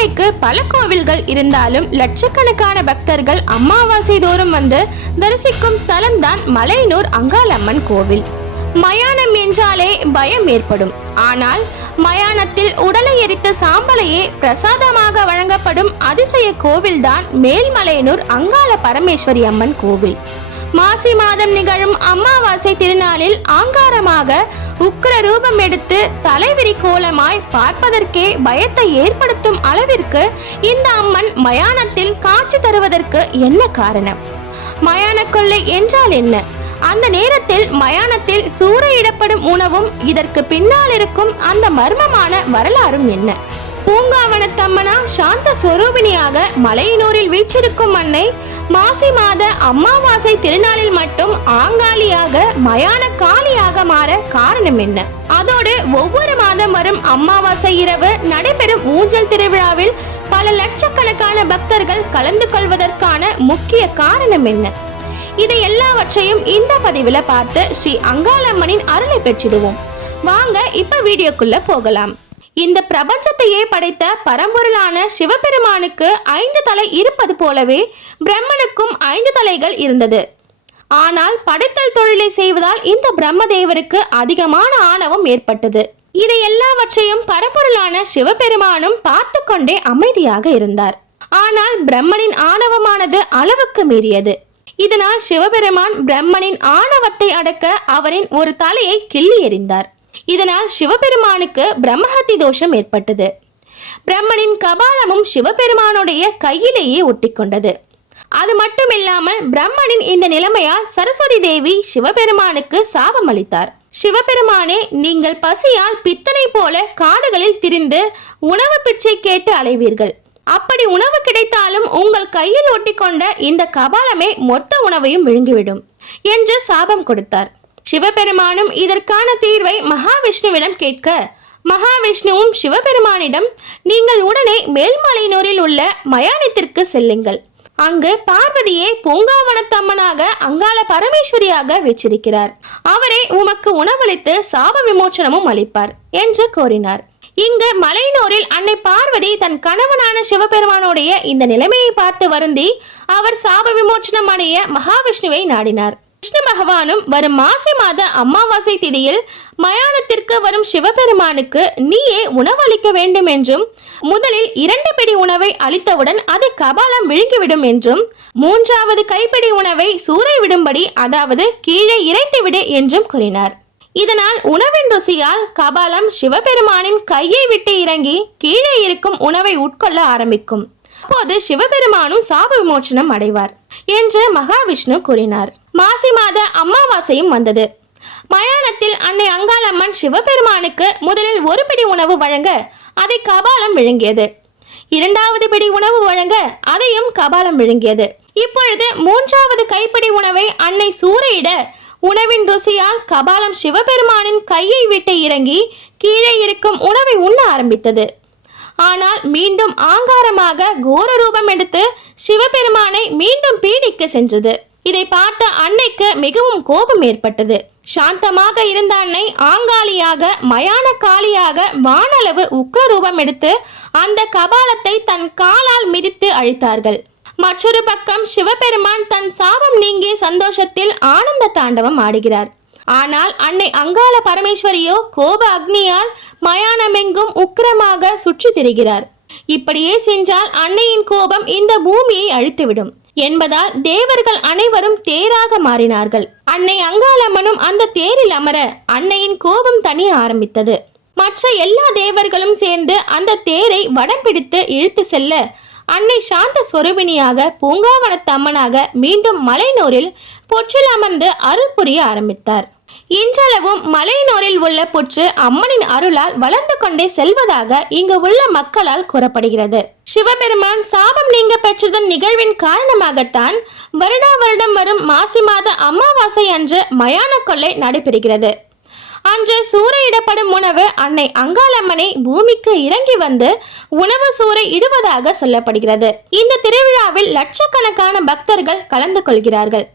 இலங்கைக்கு பல கோவில்கள் இருந்தாலும் லட்சக்கணக்கான பக்தர்கள் அமாவாசை தோறும் வந்து தரிசிக்கும் ஸ்தலம்தான் மலையனூர் அங்காளம்மன் கோவில். மயானம் என்றாலே பயம் ஏற்படும். ஆனால் மயானத்தில் உடலை எரித்த சாம்பலையே பிரசாதமாக வழங்கப்படும் அதிசய கோவில்தான் மேல்மலையனூர் அங்காள பரமேஸ்வரி அம்மன் கோவில். மாசி மாதம் நிகழும் அமாவாசை திருநாளில் ஆங்காரமாக உக்கர ரூபம் எடுத்து தலைவிரி கோலமாய் பார்ப்பதற்கே பயத்தை ஏற்படுத்தும் அளவிற்கு இந்த அம்மன் மயானத்தில் காட்சி தருவதற்கு என்ன காரணம்? மயான கொள்ளை என்றால் என்ன? அந்த நேரத்தில் மயானத்தில் சூறையிடப்படும் உணவும் இதற்கு பின்னால் இருக்கும் அந்த மர்மமான வரலாறும் என்ன? பூங்காவனத்தம்மனா சாந்த சுவரூபிணியாக மலையனூரில் வீச்சிருக்கும் அன்னை மாசி மாத அமாவாசை திருநாளில் மட்டும் ஆங்காலியாக மயான காளியாக மாற காரணம் என்ன? அதோடு ஒவ்வொரு மாதம் வரும் அமாவாசை இரவு நடைபெறும் ஊஞ்சல் திருவிழாவில் பல லட்சக்கணக்கான பக்தர்கள் கலந்து கொள்வதற்கான முக்கிய காரணம் என்ன? இதை எல்லாவற்றையும் இந்த பதிவில் பார்த்து ஸ்ரீ அங்காளம்மனின் அருளை பெற்றிடுவோம். வாங்க இப்ப வீடியோக்குள்ள போகலாம். இந்த பிரபஞ்சத்தையே படைத்த பரம்பொருளான சிவபெருமானுக்கு ஐந்து தலை இருப்பது போலவே பிரம்மனுக்கும் ஐந்து தலைகள் இருந்தது. ஆனால் படைத்தல் தொழிலை செய்வதால் இந்த பிரம்மதேவருக்கு அதிகமான ஆணவம் ஏற்பட்டது. இதை எல்லாவற்றையும் பரம்பொருளான சிவபெருமானும் பார்த்து கொண்டே அமைதியாக இருந்தார். ஆனால் பிரம்மனின் ஆணவமானது அளவுக்கு மீறியது. இதனால் சிவபெருமான் பிரம்மனின் ஆணவத்தை அடக்க அவரின் ஒரு தலையை கிள்ளி எறிந்தார். இதனால் சிவபெருமானுக்கு பிரம்மஹத்தி தோஷம் ஏற்பட்டது. பிரம்மனின் கபாலமும் சிவபெருமானுடைய கையிலேயே ஒட்டிக்கொண்டது. அது மட்டுமில்லாமல் பிரம்மனின் இந்த நிலைமையால் சரஸ்வதி தேவி சிவபெருமானுக்கு சாபம் அளித்தார். சிவபெருமானே நீங்கள் பசியால் பித்தனை போல காடுகளில் திரிந்து உணவு பிச்சை கேட்டு அலைவீர்கள். அப்படி உணவு கிடைத்தாலும் உங்கள் கையில் ஒட்டிக்கொண்ட இந்த கபாலமே மொத்த உணவையும் விழுங்கிவிடும் என்று சாபம் கொடுத்தார். சிவபெருமானும் இதற்கான தீர்வை மகாவிஷ்ணுவிடம் கேட்க மகாவிஷ்ணுவும் சிவபெருமானிடம் நீங்கள் உடனே மேல்மலையனூரில் உள்ள மயானத்திற்கு செல்லுங்கள். அங்கு பார்வதியே பூங்காவனத்தம்மனாக அங்காள பரமேஸ்வரியாக வச்சிருக்கிறார் அவரே உமக்கு உணவளித்து சாப விமோச்சனமும் அளிப்பார் என்று கூறினார். இங்கு மலையனூரில் அன்னை பார்வதி தன் கணவனான சிவபெருமானுடைய இந்த நிலைமையை பார்த்து வருந்தி அவர் சாப விமோச்சனம் அடைய மகாவிஷ்ணுவை நாடினார். விஷ்ணு பகவானும் வரும் மாசி மாத அமாவாசை திதியில் மயானத்திற்கு வரும் சிவபெருமானுக்கு நீயே உணவளிக்க வேண்டும் என்றும் முதலில் இரண்டு பிடி உணவை அளித்தவுடன் அது கபாலம் விழுங்கிவிடும் என்றும் மூன்றாவது கைப்பிடி உணவை சூறை விடும்படி அதாவது கீழே இறைத்துவிடு என்றும் கூறினார். இதனால் உணவின் ருசியால் கபாலம் சிவபெருமானின் கையை விட்டு இறங்கி கீழே இருக்கும் உணவை உட்கொள்ள ஆரம்பிக்கும். அப்போது சிவபெருமானும் சாப விமோச்சனம் அடைவார் என்று மகாவிஷ்ணு கூறினார். மாசி மாத அமாவாசையும் வந்தது. மயானத்தில் அன்னை அங்காளம்மன் சிவபெருமானுக்கு முதலில் ஒரு பிடி உணவு வழங்க அதை கபாலம் விழுங்கியது. இரண்டாவது பிடி உணவு வழங்க அதையும் கபாலம் விழுங்கியது. இப்பொழுது மூன்றாவது கைப்பிடி உணவை அன்னை சூறையிட உணவின் ருசியால் கபாலம் சிவபெருமானின் கையை விட்டு இறங்கி கீழே இருக்கும் உணவை உண்ண ஆரம்பித்தது. ஆனால் மீண்டும் ஆங்காரமாக கோர ரூபம் எடுத்து சிவபெருமானை மீண்டும் பீடிக்க சென்றது. இதை பார்த்த அன்னைக்கு மிகவும் கோபம் ஏற்பட்டது. சாந்தமாக இருந்த அன்னை ஆங்காளியாக மயான காளியாக வானளவு உக்ர ரூபம் எடுத்து அந்த கபாலத்தை தன் காலால் மிதித்து அழித்தார்கள். மற்றொரு பக்கம் சிவபெருமான் தன் சாபம் நீங்கிய சந்தோஷத்தில் ஆனந்த தாண்டவம் ஆடுகிறார். ஆனால் அன்னை அங்காள பரமேஸ்வரியோ கோப அக்னியால் மயானமெங்கும் உக்கிரமாக சுற்றி திரிகிறார் இப்படியே சென்றால் அன்னையின் கோபம் இந்த பூமியை அழித்துவிடும். என்பதால் தேவர்கள் அனைவரும் தேராக மாறினார்கள். அன்னை அங்காளம்மனும் அந்த தேரில் அமர அன்னையின் கோபம் தனிய ஆரம்பித்தது. மற்ற எல்லா தேவர்களும் சேர்ந்து அந்த தேரை வடம் பிடித்து இழுத்து செல்ல அன்னை சாந்த ஸ்வரூபிணியாக பூங்காவனத்து அம்மனாக மீண்டும் மலைநூரில் பொற்றில் அமர்ந்து அருள் புரிய ஆரம்பித்தார். இன்றளவும் மலையனூரில் உள்ள புற்று அம்மனின் அருளால் வளர்ந்து கொண்டே செல்வதாக இங்கு உள்ள மக்களால் கூறப்படுகிறது. சிவபெருமான் சாபம் நீங்க பெற்றதன் நிகழ்வின் காரணமாகத்தான் வருடா வருடம் வரும் மாசி மாத அமாவாசை அன்று மயான கொள்ளை நடைபெறுகிறது. அன்று சூறையிடப்படும் உணவு அன்னை அங்காளம்மனை பூமிக்கு இறங்கி வந்து உணவு சூறை இடுவதாக சொல்லப்படுகிறது. இந்த திருவிழாவில் லட்சக்கணக்கான பக்தர்கள் கலந்து கொள்கிறார்கள்.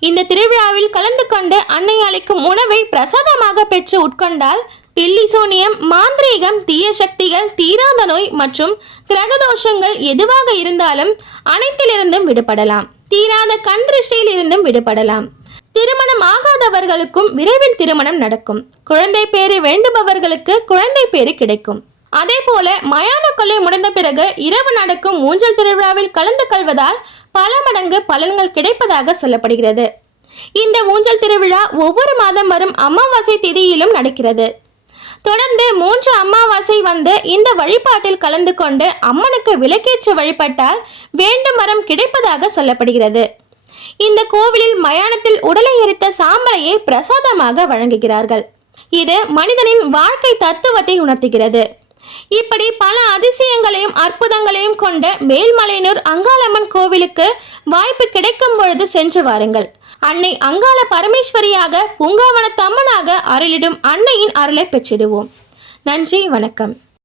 இந்த திருவிழாவில் கலந்து கொண்டு அன்னை அளிக்கும் உணவை பிரசாதமாக பெற்று உட்கொண்டால் பில்லி சூனியம் மாந்திரீகம் தீய சக்திகள் தீராத நோய் மற்றும் கிரகதோஷங்கள் எதுவாக இருந்தாலும் அனைத்திலிருந்தும் விடுபடலாம். தீராத கண் திருஷ்டியில் இருந்தும் விடுபடலாம். திருமணம் ஆகாதவர்களுக்கும் விரைவில் திருமணம் நடக்கும். குழந்தை பேறு வேண்டுபவர்களுக்கு குழந்தை பேறு கிடைக்கும். அதே போல மயான கொள்ளை முடிந்த பிறகு இரவு நடக்கும் ஊஞ்சல் திருவிழாவில் கலந்து கொள்வதால் பல மடங்கு பலன்கள் கிடைப்பதாக சொல்லப்படுகிறது. இந்த ஊஞ்சல் திருவிழா ஒவ்வொரு மாதம் வரும் அமாவாசை திதியிலும் நடக்கிறது. தொடர்ந்து மூன்று அமாவாசை வந்து இந்த வழிபாட்டில் கலந்து கொண்டு அம்மனுக்கு விளக்கேற்று வழிபட்டால் வேண்டும் வரம் கிடைப்பதாக சொல்லப்படுகிறது. இந்த கோவிலில் மயானத்தில் உடலை எரித்த சாம்பலையை பிரசாதமாக வழங்குகிறார்கள். இது மனிதனின் வாழ்க்கை தத்துவத்தை உணர்த்துகிறது. இப்படி பல அதிசயங்களையும் அற்புதங்களையும் கொண்ட மேல்மலையனூர் அங்காளம்மன் கோவிலுக்கு வாய்ப்பு கிடைக்கும் பொழுது சென்று வாருங்கள். அன்னை அங்காள பரமேஸ்வரியாக பூங்காவனத்தம்மனாக அருளிடும் அன்னையின் அருளை பெற்றிடுவோம். நன்றி வணக்கம்.